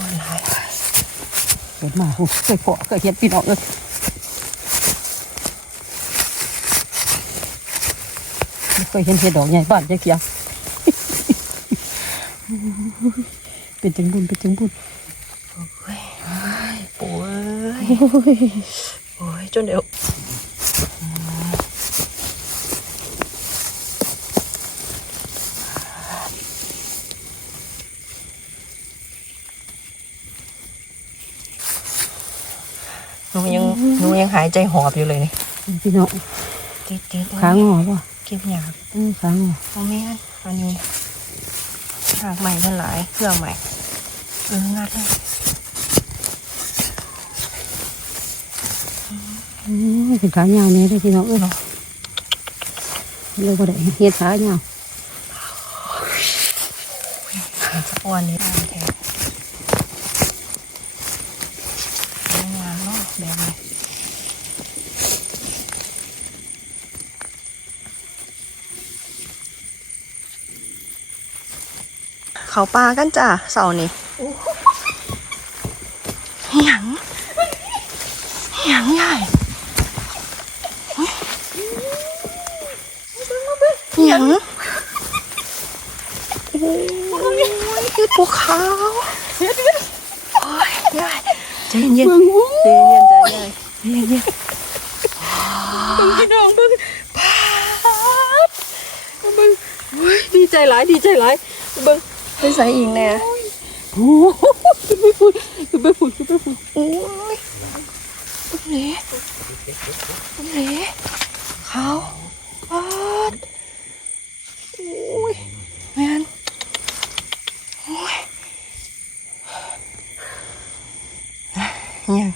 อนหลายเกิดมาโอ้เคยเพาะเคยเห็นพี่น้องเอ้ยเคยเห็นเห็ดดอกใหญ่บ้านจักเทียเป็นจังบุญเป็นจังบุญโอ้ยโอ้ยจนเดี๋ยวหนูยังหนูยังหายใจหอบอยู่เลยนี่พี่น้องติดติดขางอป่ะเก็บหยาบเออขางอเอาแม่นอันนี้หากใหม่ทั้งหลายเครื่องใหม่เอองัดเลยอือเป็นขายาวเนี่ยด้วยพี่น้องเอ้ยเลยบ่ได้เฮ็ดขายาวสักวันนี้ได้แท้เอางานเนาะแบบนี้ เขาปลากันจ้ะเสาร์นี้หยังหยังใหญ่หยังโอ้ยคือพวกเขาโอ้ยใหญ่ใจเย็นๆใจเย็นๆใจเย็นใจเย็นเบิ่งพี่น้องเบิ่งพาดเบิ่งโอ้ยดีใจหลายดีใจหลายเบิ่งๆ ไปใส่อีกแน่โอ้โหขึ้นไปฝุ่นขึ้นไปฝุ่นขึ้นไปฝุ่นโอ้ยตรงนี้ตรงนี้เขาปาดโอ้ยแมนโอ้ยยัง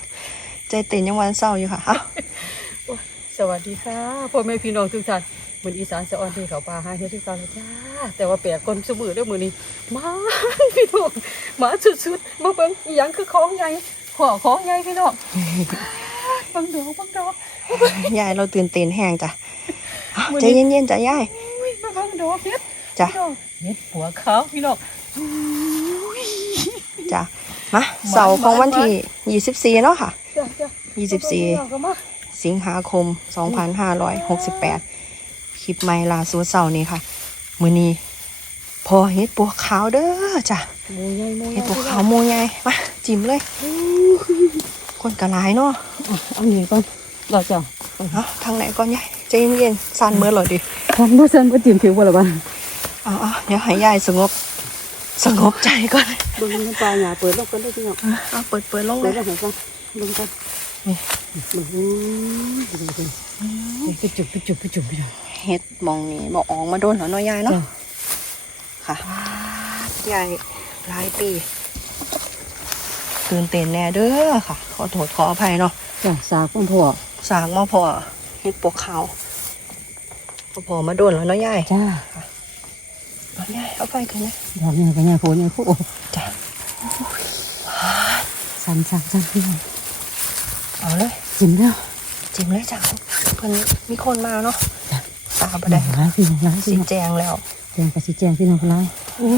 ใจเต้นยังวันเศร้าอยู่ค่ะเอ้าสวัสดีค่ะพ่อแม่พี่น้องทุกท่านเหมือนอีสานสะออนที่เขาปลาหาเฮ็ดที่กันเลยจ้า แต่ว่าแปลกคนสมือเด้อมื้อนี้มาพี่น้องมาสุดๆมาเบิ่งอีหยังคือของใหญ่ขอของใหญ่พี่น้องบังดอกบังดอกยายเราตื่นเต้นแห้งจ้ะเอ้ามื้อใจนี้เย็นๆจ้ะยายอุ้ยมาบังดอกเฮ็ดจ้ะพี่น้องเฮ็ดหัวขาวพี่น้องจ้ะมาเสาร์ของวันที่ 24 เนาะค่ะจ้ะจ้ะ24ก็มาสิงหาคม 2568 คลิปใหม่ล่าสุดเสาร์นี้ค่ะ มื้อนี้พอเฮ็ดปัวขาวเด้อจ้ะหมูใหญ่หมูใหเฮ็ญ่ดปัวขาวหมูใหญ่มาจิ้มเลยคนกระหลายเนาะอะเอาหนีก่อนเราจะเอาทางไหนก่อนยายใจเย็นๆสั่นเมื่อเลยดิทำบ่ซันบ่จิ้มผิวบ่ล่ะบ้านเอาเอาเดี๋ยวให้ยายสงบสงบใจก่อนเบิ่งน้ำปลาหยาเปิดลงกันเด้อพี่น้องเอาเปิดเปิดลงเลเปิดยลงให้ก่อน ลงกันนี่เบิ่งเบิ่งเบิ่งไปจุบไปจุบไปจุบพี่น้องเฮ็ดหมองนี้บอกออกมาโดนแล้วเนาะยายเนาะจ้ะค่ะยายหลายปี ตื่นเต้นแน่เด้อค่ะ ขอโทษขออภัยเนาะจ้ะสากของพ่อสร้างมาพอเฮ็ดปวกขาวพอพอมาโดนแล้วเนาะยายจ้าเอายายเอาไปกันนะดอกเนี่ยก็เนี่ยโพเนี่ยโพจ้ะสั่นสั่นสั่นพี่น้อง เอาเลยจิ้มแล้วจิ้มเลยจ้ะเพิ่นมีคนมาเนาะจ้ะตาบ่ได้หลายพี่น้องหลายสีพี่น้องแจงแล้วแจงกับสีแจงพี่น้องหลายอู้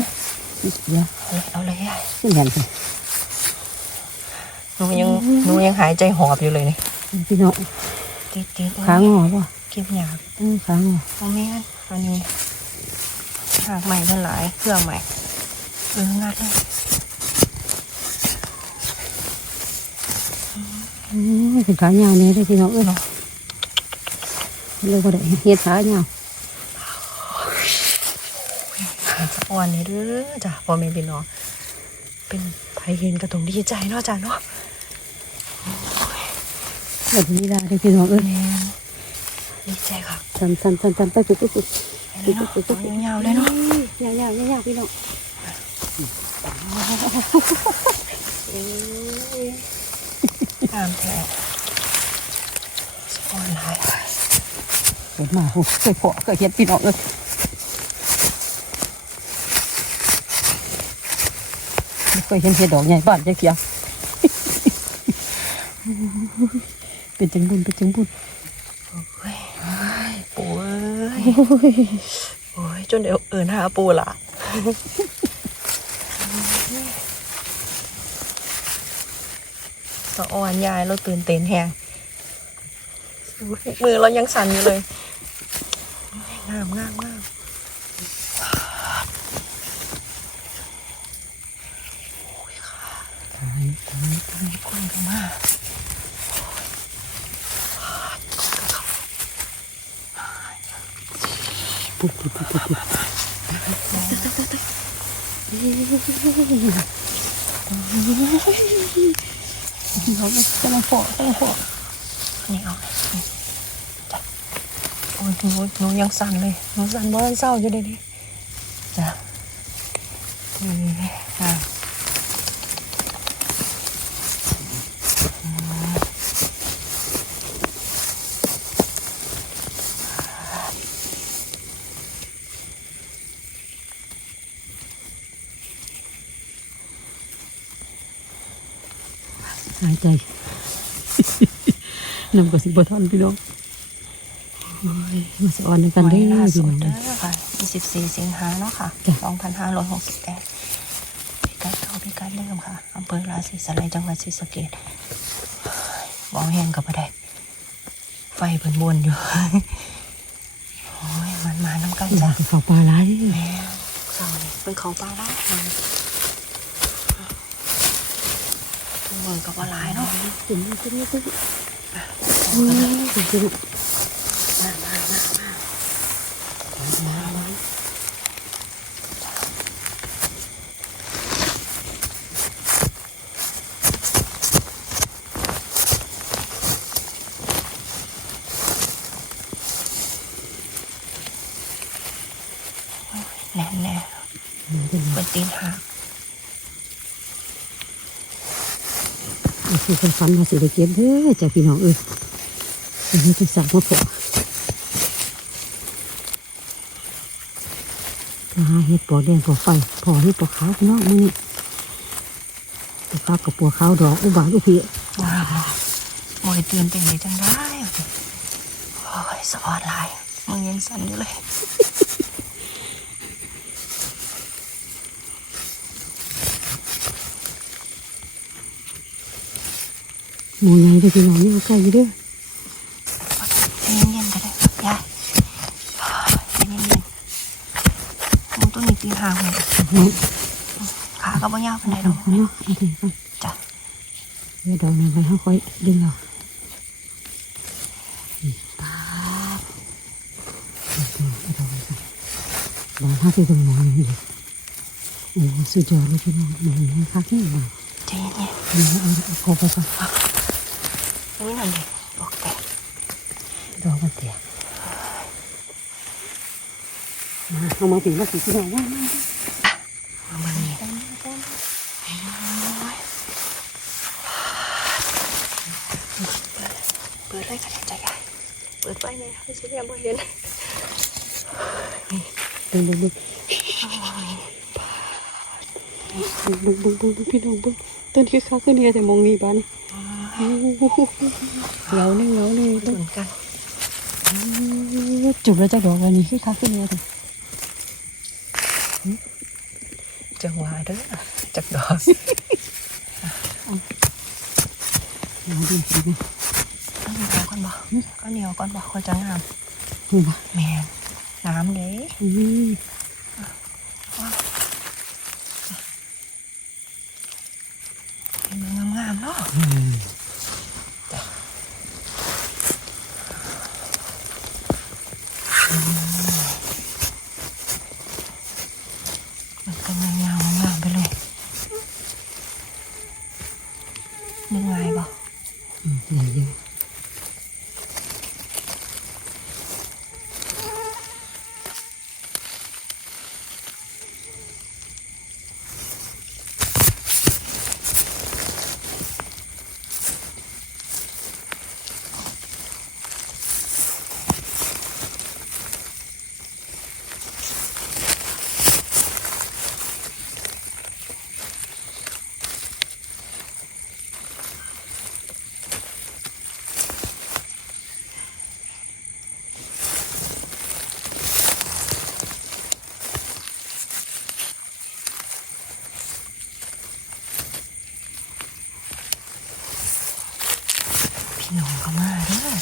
เดี๋ยวเอาเลยเอาเลยยายขึ้นแหนไปหนูยังหนูยังหายใจหอบอยู่เลยนี่พี่น้องติดติดขางอป่ะเก็บหยาบเออขางอเอาแม่นอันนี้หากใหม่ทั้งหลายเครื่องใหม่เอองัดเลย อือ เป็นขายาวเนี่ยด้วยพี่น้องเอ้ยเลยบ่ได้เฮ็ดขายาวสักวันนี้เด้อจ้ะพ่อแม่พี่น้องเป็นไปเห็นกระตรงดีใจเนาะจ้ะเนาะแบบนี้ได้ด้วยพี่น้องเอ้ยแม่นดีใจค่ะสั่นสั่นสั่นสั่นไปจุดจุดจุดไปเลยเนาะตัวยาวๆเลยเนาะยาวยาวยาวพี่น้อง ตามแท้สปอนไลน์เห็นมาโอ้เคยเพาะเคยเห็นพี่น้องเอ้ยไม่เคยเห็นเห็ดดอกใหญ่บ้านจักเทียเป็นจังบุญเป็นจังบุญโอ้ยโอ้ยจนเดี๋ยวเอินหาปูละ สะอ่อนยายเราตื่นเต้นแฮงมือเรายังสั่นอยู่เลยงามงามงามโอ้ยค่ะตายตายตายคนก็มาปุ๊บปุ๊บปุ๊บปุ๊บปุ๊บ เขากำลังโผล่กำลังโผล่นี่เอาจ้ะโอ้ยหนูหนูยังสั่นเลยหนูสั่นบ่ได้เศร้าอยู่เดี๋ยวนี้จ้ะนี่ค่ะ หายใจ นำกับสิบทันพี่น้องโอ้ยมาสะออนกันได้ไว้ล่าพี่สุดน้องเด้อค่ะ24 สิงหาเนาะค่ะจ้ะ2568พิกัดเก่าพิกัดเดิมค่ะอำเภอราศีสไลยจังหวัดศรีสะเกษมองแห้งกับบ่ได้ไฟเพิ่นวนอยู่โอ้ยมันมาน้ำกันอยาจ้ะกเขาปลาไหลายแม่เศร้านี่เป็นเขาปลาล่ามาเมืองกับว่าหลายเนาะ ถึงถึงถึงอะอืมถึงถึงมามามามาแน่แน่เป็นตีนหักคือคนฟันมาสิได้เก็บเด้อจากพี่น้องเอ้ย อันนี้ต้องสั่งมาพอมาหาเห็ดปอแดงปอไฟพอเห็ดปอขาวพี่น้องมื้อนี้ปอขาวกับปอขาวดอกอุบาทอุเพียว้าวมวยเตือนเป็นไงจังได้โอ้ยสปอร์ตไลน์มึงยังสั่นอยู่เลยหมูใหญ่เด้อพี่น้องนี่เอาใกล้อยู่เด้อใจเย็นๆก็ได้ยายใจเย็นๆมึงต้องมีตีนหางเลย เอา ขาก็บ่ยาวปานใดดเอาอกเอาเนาะเอาถึงกันจ้ะเดี๋ยวดอกนั้นไปเขาค่อยดึงเอานี่ป๊าบเอาดอกไปใส่บางท่าที่ตรงมองนี่เลยโอ้สุดยอดเลยพี่น้องมองให้คักนี่บ่ใจเย็นนี่เอาเอาเข้าไปก่อนๆนี่นั่นดิบอกแกดอกมันเตี้ยมาเอามาถึงมาสิพี่น้องว่ามาเอามานี่เปิดเลยก็ได้จ้ะยายเปิดไฟไหมไม่ใช่แค่บ่เห็นดึงดึงดึงดึงดึงดึงดึงพี่น้องดึงต้นคือคักขึ้นเนี่ยแต่มองนี่บ้านเหงาเนี่ยเหงาเนี่ยเหมือนกันจุบแล้วจะดอกอันนี้คือคักขึ้นเนี่ยจังหวะเด้อจักดอกเหงาดี ก็เหนียวก่อนบ่เขาจะงามนี่บ่แม่นน้ำเด้อืม เป็นงามๆเนาะ อืม มันเป็นงามๆงามไปเลยนึกไงบ่ อืมใหญ่เยอะ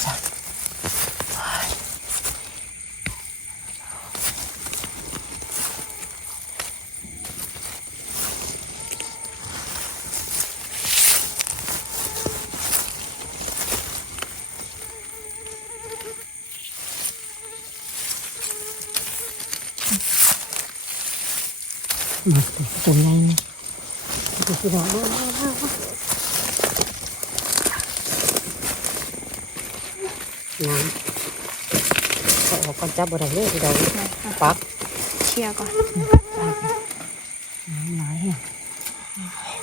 จ้ะ มาตรงนี้ดูสิน้องมามามามาน้ำเขาออกก่อนจับบ่ได้เลยที่เราปักเชียก่อนน้ำน้อยแฮะ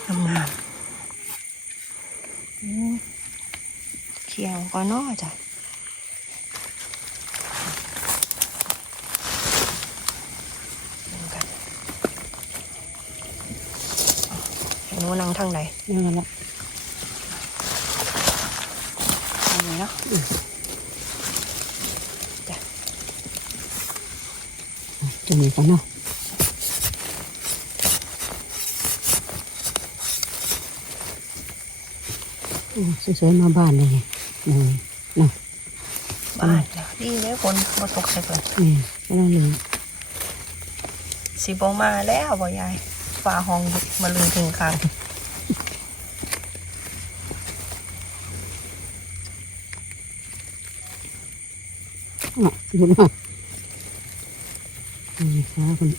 ทำงานอืมเคี่ยวก่อนเนาะจ้ะดูกันใหนูนั่งทางไหนนี่มันละทางไหนเนาะจะจะมีกันเนาะสวยๆมาบ้านเลยนี่นะบ้านจ้ะดีเลยคนมาตกใส่เปิดนี่ไม่ต้องลืมสีบงมาแล้วบ่ยาย ฝ่าห้องมาลืมถึงคางอะหยุดมานี่ขาคน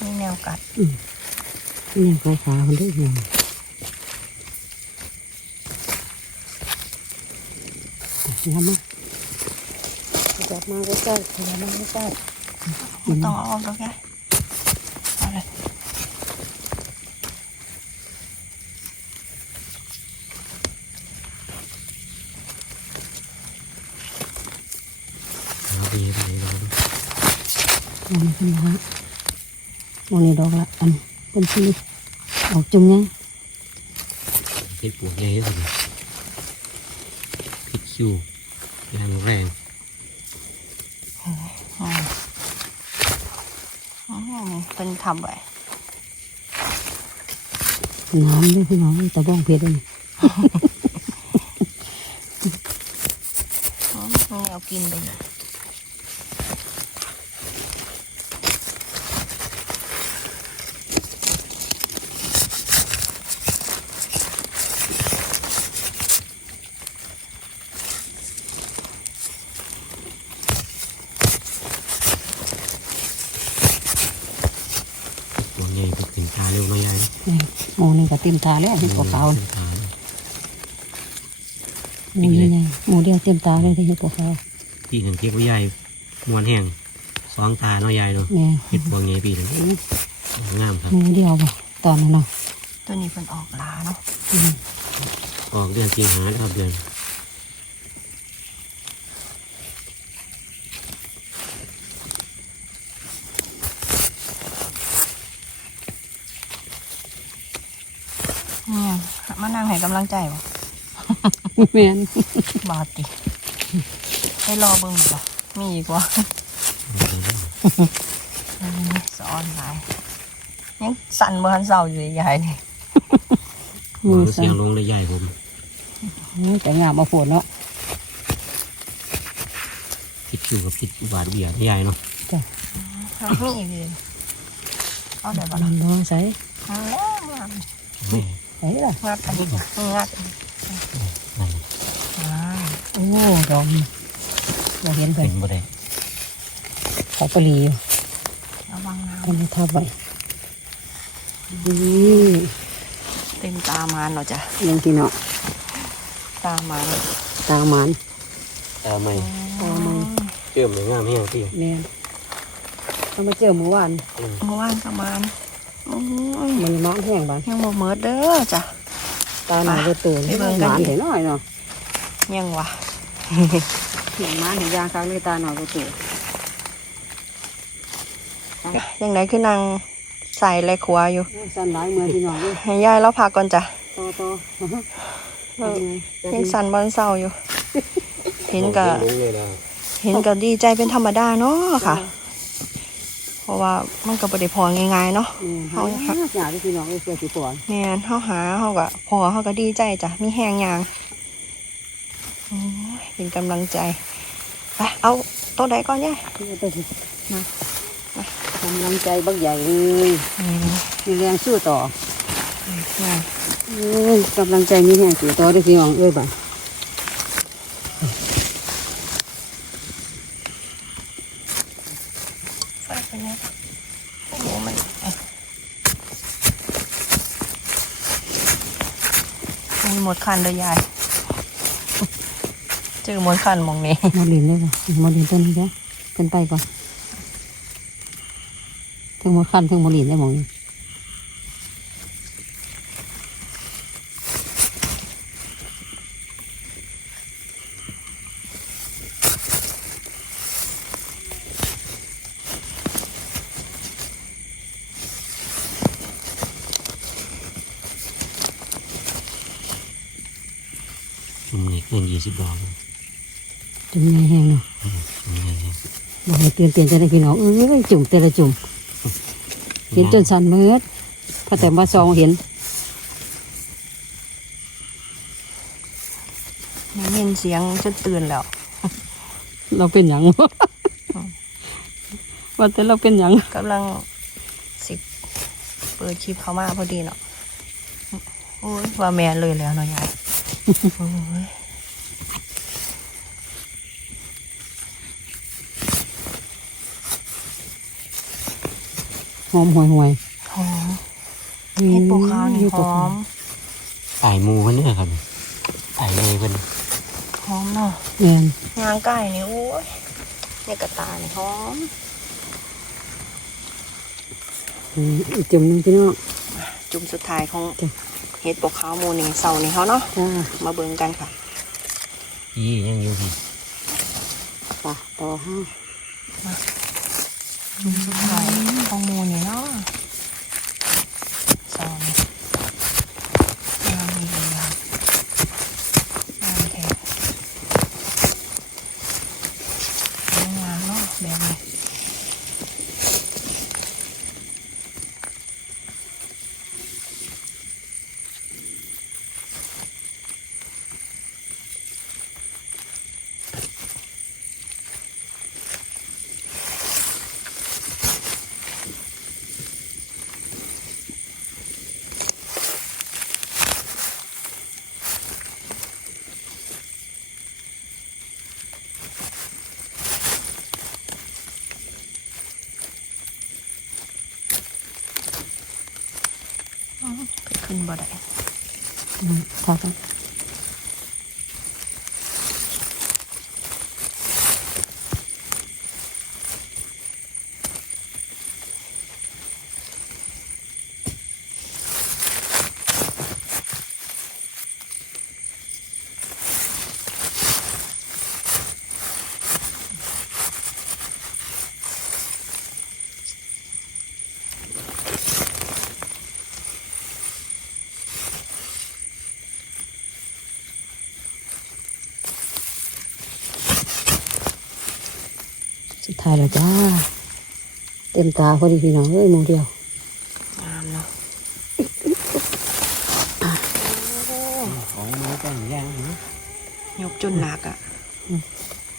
มีแนวกัดนี่ขาขาคนด้วยยังยับมาจับมาใกล้ๆยับมาใกล้ไม่ต้องเอาออกแล้วแกเอาเลย ดีดีเรา ๆม องขึ้นละมองนี่ดอกละอันเป็นที่ออกจุ่มยังเห็ดปวดใหญ่ที่สุดพิษคิวแรงแรงเป็นทำไว้น้ำด้วยพี่น้องตะบ้องเพชรด้วยนี่อืมแนวกินไปอยู่ ปวดใหญ่ก็ถึงตาเร็วหน่อยยาย นี่ม องนี่ก็เต็มตาแล้วที่ขาวถึงตาๆหมูนี่ไงหมูเดียวเต็มตาเลยที่ขาวพี่เห็นเก็บไว้ใหญ่มวนแห้งสองตาเนาะยายเนาะๆแม่เห็ดปวดใหญ่พี่เลยงามครับหมูเดียวบ่ตอนนั้นเนาะตัวนี้เป็นออกลาเนาะอืมออกเดือนสิงหาครับเดือน เนี่ยมานั่งให้กำ ลังใจบ่แม่นบาดติให้รอเบิ่งอีกบ่มีอีกวะอืมสอนหลายยังสั่นเมื่อหันเศร้าอยู่ยายนี่มือเสีสั่ยนงลงเลยใหญ่ผมนี่แต่งามมาฝนเนาะพิษคิวกับพิษอุบาทเบียดใหญ่เนาะเอามีอีกเลยเอาได้บ่มัล่ะนบ่ใส่เอาแล้ว งามใส่ล่ะงัดอันนี้จ้ะงัดอันนี้นั่นอ่าโอ้ดอกนี่เราเห็นไปเป็นบ่ได้เขาปลีอยู่ระวังน้คนที่ทับไว้นี่ำเต็มตามานเนาะจ้ะยังกินเนาะตามานตาหมันตาไม่ตามันเจิมเลยงามแห้งพี่แม่นเรามาเจอเมื่อวานเมื่อวานประมาณ อืมมันมันแห้งบางยังบ่เมิดเด้อจ้ะ ตาหน่อยก็ตื่นไปเบิ่งหกันมานดิเห็นหน่อยเนาะยังวะ เห็นหมานเห็นยางครั้งเลยตาหน่อยก็ตื่นยังไงคือนางใส่ไรขัวอยู่สั่นหลายมือพี่น้องเลยให้ยายแล้วพักก่อนจ้ะต่อต่อเออยังสั่นบอลเศร้าอยู่ เห็นก็ลงเลยนะเห็นก็ดีใจเป็นธรรมดาเนาะค่ะเพ ราะว่ามันก็บ่ได้พอง่ายๆเนาะเอาหาหยาที่พี่น้องเลยเสียสิก่อนแม่นเฮาหาเฮาก็พอเฮาก็ดีใจจ้ะมีแหงยางเป็นกำลังใจไปเอาตัวใดก่อนย่ายนี่ตัวนี้มากำลังใจบักใหญ่เลยอืมมีแรงสู้ต่อมาเอ้ยกำลังใจมีแรงสู้ต่อได้อพี่น้องเอ้ยบ่า ไฟไปไหนโอ้โหมันอะ มีหมดคันเลยยายเจอหมดคันมองนี้มาเรียนเลยค่ะมาเรียนต้นนี้เด้อขึ้นไปก่อนถึงหมดคันถึงมาเรียนได้มองนี้ นี่เกินยี่สิบดอกแล้วจุ่มใหญ่แห้งเนาะจุ่มนี่เนี่ยบอกให้เตือนเตือนจะได้พี่น้องเอ้ยจุ่มแต่ละจุ่มเห็นจนสั่นเมืดพอแต่มาซองเห็นได้ยินเสียงจนตื่นแล้ว เราเป็นหยังว่าแต่เราเป็นหยังกำลังสิเปิดคลิปเขามาพอดีเนาะโอ้ยว่าแมนเลยแล้วเนาะยายโอ้ย หอมห่วยห่วยหอมเห็ดปูขาวนี่หอมตายหมูเพิ่นเนี่ยครับตายเลยเพิ่นหอมเนาะแม่นยางไก่นี่โอ้ยเนี่ยกระตายนี่หอมอืมอีกจุ่มหนึงพี่น้องจุ่มสุดท้ายของ จ้ะเห็ดปูขาวหมูนี่เสานี่เขาเนาะจ้ามาเบิ่งกันค่ะยี่ยังอยู่พี่ปะต่อห้าจุ่มสุดท้ายของหมูนี่เนาะเสานี่งามดีงามงามแท้งามเนาะแบบนี้ ขึ้นบ่ได้ อืม สุดท้ายแล้วจ้า เต็มตาพอดีพี่น้องเอ้ยหมูเดียวงามเนาะของมันก็ย่างนะยกจนหนักอะอืม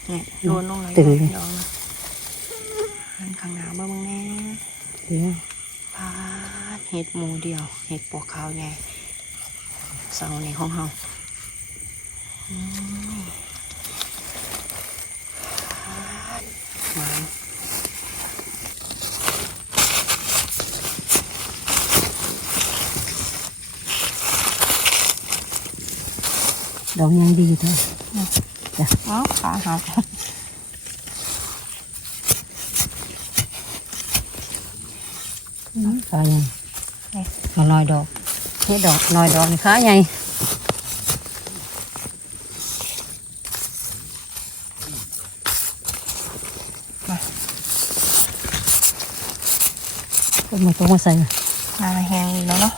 เนี่ยโดนลงเลยตึงเลยดองหันข้างหน้ามาเบ้างแน่เดี๋ยวพาดเห็ดหมูเดียว เห็ดปวกขาวใหญ่เสาในห้องเฮาอืมพาดมา ดอกยังดีเท่าเอ้าขาหักขาใหญ่ขาลอยดอกนี่ดอกลอยดอกนี่ขาใหญ่ก็มาต้องมาใส่ หน้าแห้งอีกแล้วเนาะ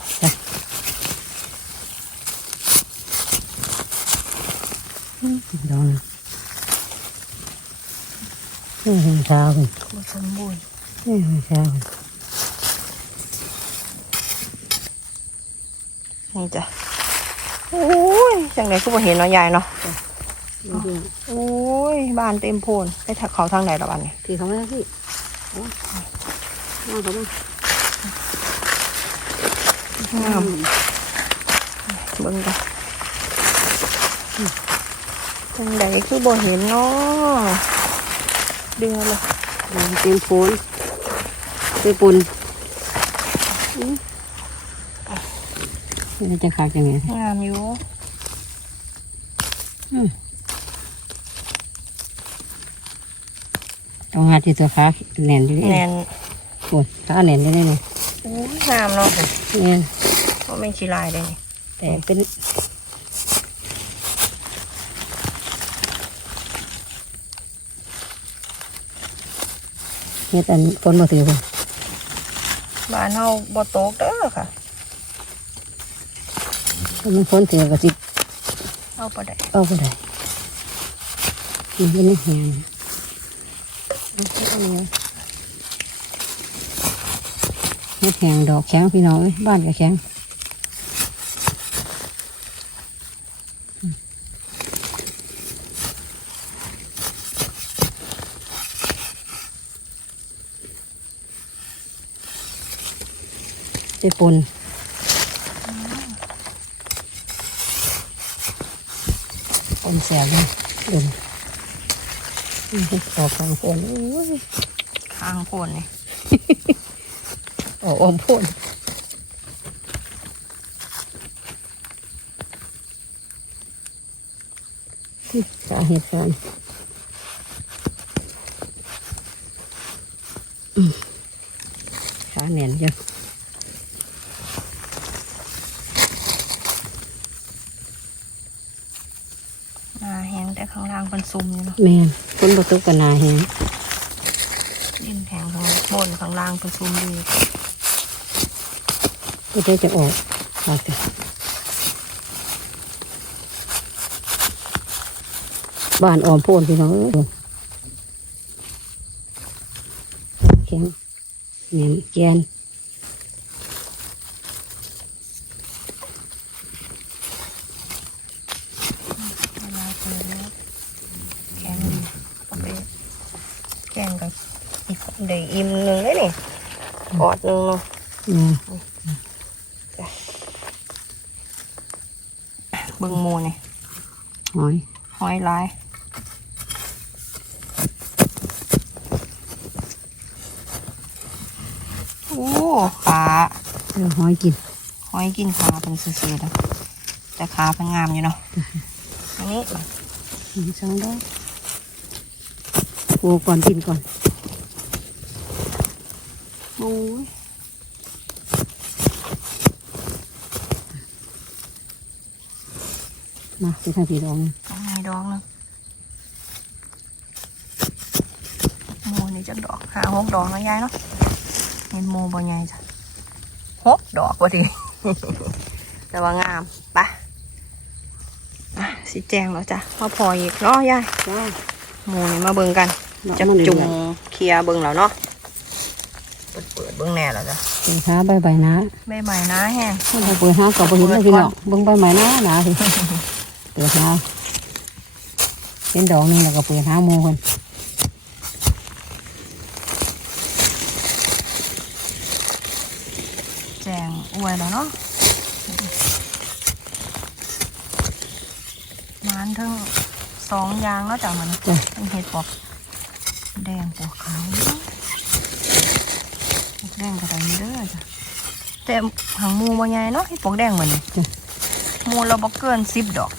ดอกนี่เห็นเช้าคุณบสมบูรณ์นี่เห็นเช้าคุณนี่จ้ะโอ้ยจังไหนก็บ่เห็นเนาะยายเนาะโอ้ยบ้านเต็มโพนไปถักเขาทางไหนละบ้านเนี่ยพี่เขามาพี่โอ้มาเขามางามเบิ่งกันทางไหนคือบ่เห็นเนาะเดือเลยเต็มโพนเต็มปุ่นนี่จะขาดยังไงงามอยู่ต้องหาที่ตัวขาแน่นอยู่แน่นโอ้ยขาแน่นอยู่เลยนี่โอ้ยงามเนาะเนี่ยเพราะไม่ชีลายเลยนี่แต่เป็น เฮ็ดอันคนมาถือคนบ้านเฮาบ่ตกเด้อค่ะมันคนถือก็สิเอาบ่ได้เอาไปได้มันเป็นแหงมันเป็นอันนี้เฮ็ดแหงดอกแข็งพี่น้องเอ้ยบ้านก็แข็ง ไปปนปนแสบเลยเดินออกกลางปนอุ้ยข้างโพนนี่ออกอมพ่นสาเหตุการณ์อืมขาแน่นเยอะ หน้าแห้งแต่ข้างล่างเป็นซุ่มอยู่เนาะ แม่นคนประตูกันนาแหงดินแห้งข้างบนข้างล่างเป็นซุ่มดีก็ได้จะออกออกแต่บ้านออมโพ่นพี่น้องเอ้ยแข็งแน่นแกน เวลาเปิดแล้วแข็งดีเอาไปแกงกับอีกเดี๋ยวอิ่มหนึ่งเลยนี่กอ ดหนึ่งเนาะแม่นเบิ่งหมูนี่หอยหอยลายโอ้ขาเดี๋ยวหอยกินหอยกินขาเป็นซื่อๆนะแต่ขาเป็นงามอยู่เนาะอันนี้กินสองดอกโอ้ก่อนกินก่อน โอ้ยมาไปทางพี่ดองข้างในดอกหนึงหมูนี่จะดอกหาหกดอกนะยายเนาะเห็นหมูบ่ใหญ่จ้ะหกดอกว่าดีแต่ว่างามไปะอะสีแจงแล้วจ้ะมาพออีกเนาะยายจ้าหมูนี่มาเบิ่งกัน จะจุงเคลียร์เบิ่งแล้วเนาะเปิดเปิดเบิ่งแน่แล้วจ้ะเปิดหาใบใบนะใบใหม่นะแห้งถ้าเราเปิดหาก็บ่เห็นเลยพี่น้องเบิ่งใบไม้นะนะพี่เปิดหาเป็นดอกหนึงแล้วก็เปิดหาหมูกันแจงอวยแล้วเนาะมานทั้งสองอยางแล้วจ้ะมันจ้ะทั้งเห็ดปอกแดงปอกขาวเนาะเห็ ดแดงกระไดมีเด้อจ้ะแต่หางหมูบ่ใหญ่เนาะเห็ดปอกแดงเหมือนนี่จ้ะหมูเราบ่เกินสิบดอก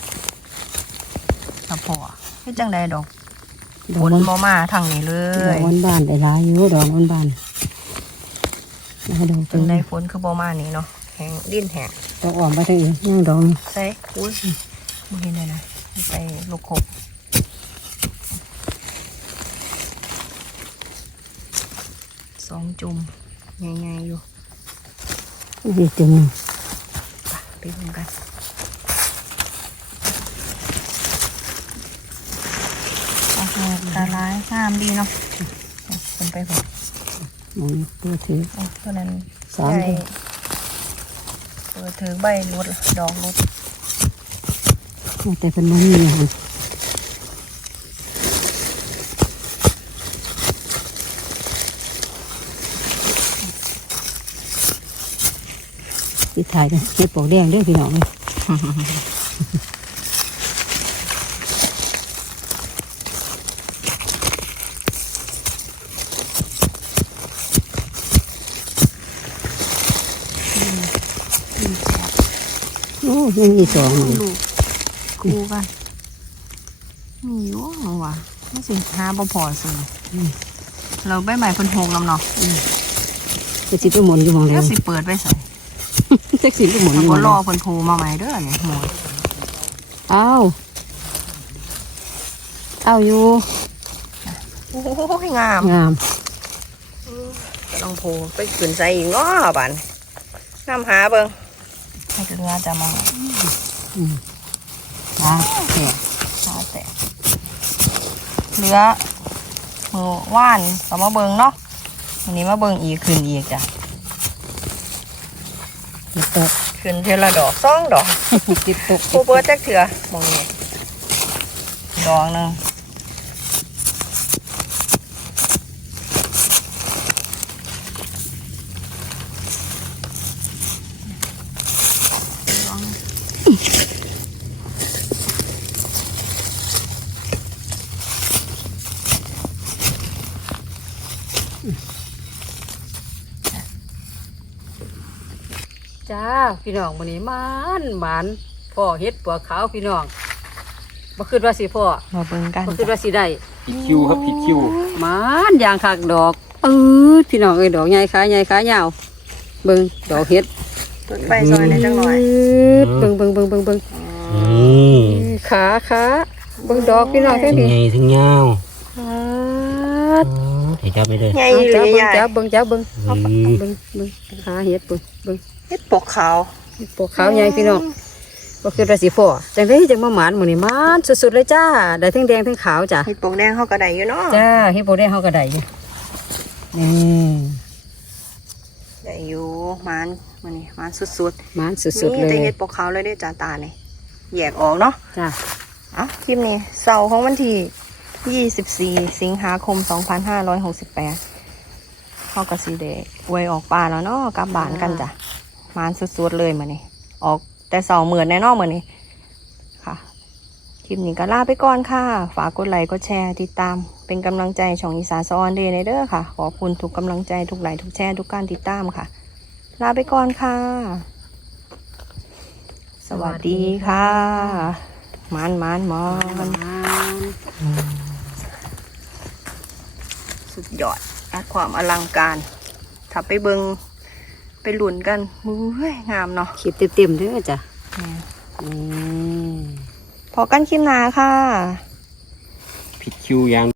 ถ้าพอเฮ็ดจังใดดอกดฝอกนมันบ่มาทางนี้เลดอกยมันบานได้หลายอยู่ดอกมันบานแล้วดอกถึงได้ฝนคือบ่มานี่เนาะแห้งดิ้นแห้งดอกอ่อนไปทางอื่นยังดอกนี่ใส่อุ้ยบ่เห็นเลยนะไปลูกคบสองจุ่ม ใหญ่ๆอยู่อีกจุ่มหนึงไปดูกันโอ้โหตาร้ายงามดีเนาะเป็นไปผมหมุนตัวถือโอ้ตัวนั้นสามใหญ่ดอกเปิดถือใบรดดอกรดแต่เป็นมันมีอย่าง ปิดท้ายกันเฮ็ดปอกแดงเด้อพี่น้องเลยโอ้ยังมีสองอยู่ลูกกูกันมีอยู่หรอวะไม่สิหาบ่พอสิเราใบใหม่เพิ่นโฮงนำเนาะจะสิไปหมุนอยู่หมองแล้แล้ววสิเปิดไปใส่ จะสิไปหมุนอมันยู่หมบ่องรแล้อวเพิ่นโทรมาใหม่เด้อเนี่ยหมดอ้าวอ้าวอยู่โอ้ยงามงามก็ต้องโผล่ไปขึ้นใส่อีกเนาะบันน้ำหาเบิ่งให้เรือจะมองจ้าแก่หาแต่เรือมือว่านก็มาเบิ่งเนาะวันนี้มาเบิ่งอีกขึ้นอีกจ้ะ ติดตกขึ้นเทอละดอกสองดอกติดตกโคเบิร์จักเถื่อมองนี่ดอกหนึง จ้าพี่น้องวันนี้มันหมันพ่อเฮ็ดปัวขาวพี่น้องบ่คิดว่าสิพ่อมาเบิ่งกันบ่คิดว่าสิได้ผิดคิวครับผิดคิวมันยางคักดอกปื๊ดพี่น้องเอ้ยดอกใหญ่ขาใหญ่ขายาวเบิ่งดอกเฮ็ดเปิดไฟซอยในอยจังหน่อยปื๊ดเบิ่งเบิ่งเบิ่งเบิ่งเบิ่งนี่ขาขาเบิ่งดอกพี่น้องแค่ถึงนี้ไงถึงยาวขาดเดี๋ยวจับไปเลยใหญ่เอาหรืจ้าอเบิ่งใหญ่จ้าเบิ่งจ้าเบิ่งอืมเบิ่งเบิ่งขาเฮ็ดเบิ่งเบิ่ง เฮ็ดปกขาวปวกขาวใหญ่พี่น้องก็คือราศีพ่อจังได้จังมาหมานหมื้นี้หมานสุดๆเลยจ้า ได้ทั้งแดงทั้งขาวจ้ะเฮ็ดปกแดงเขาก็ได้อยู่เนาะจ้าเฮ็ดโบได้เฮาก็ได้อยู่นี่ได้อยู่มันมันนี่มันสุดหมานๆสุดๆเลนี่แต่ยเฮ็ดปกขาวเลยเด้อจ้าตาเนี่ยแยกออกเนาะจ้าอะคลิปนี้เสาร์ของวันที่24สิงหาคม2568เขาก็สิได้อวยออกป่าแล้วเนาะกลับบ้านกันจ้ะ มานสุดๆเลยมื้อนี้ออกแต่เสาร์เหมือนแน่นอนมื้อนี้ค่ะ คลิปนี้ก็ลาไปก่อนค่ะ ฝากกดไลค์กดแชร์ติดตาม เป็นกำลังใจช่องอีสานสะออนเดย์ในเด้อค่ะ ขอบคุณทุกกำลังใจทุกไลค์ทุกแชร์ทุกการติดตามค่ะ ลาไปก่อนค่ะ สวัสดีค่ะมานมานมอนสุดยอดอาความอลังการถ้าไปเบิง ไปหลุนกันมือเฮ้ยงามเนาะคลิปเต็มๆเด้อจ้ะนี่พอกันคลิปหนาค่ะ ผิดคิวยัง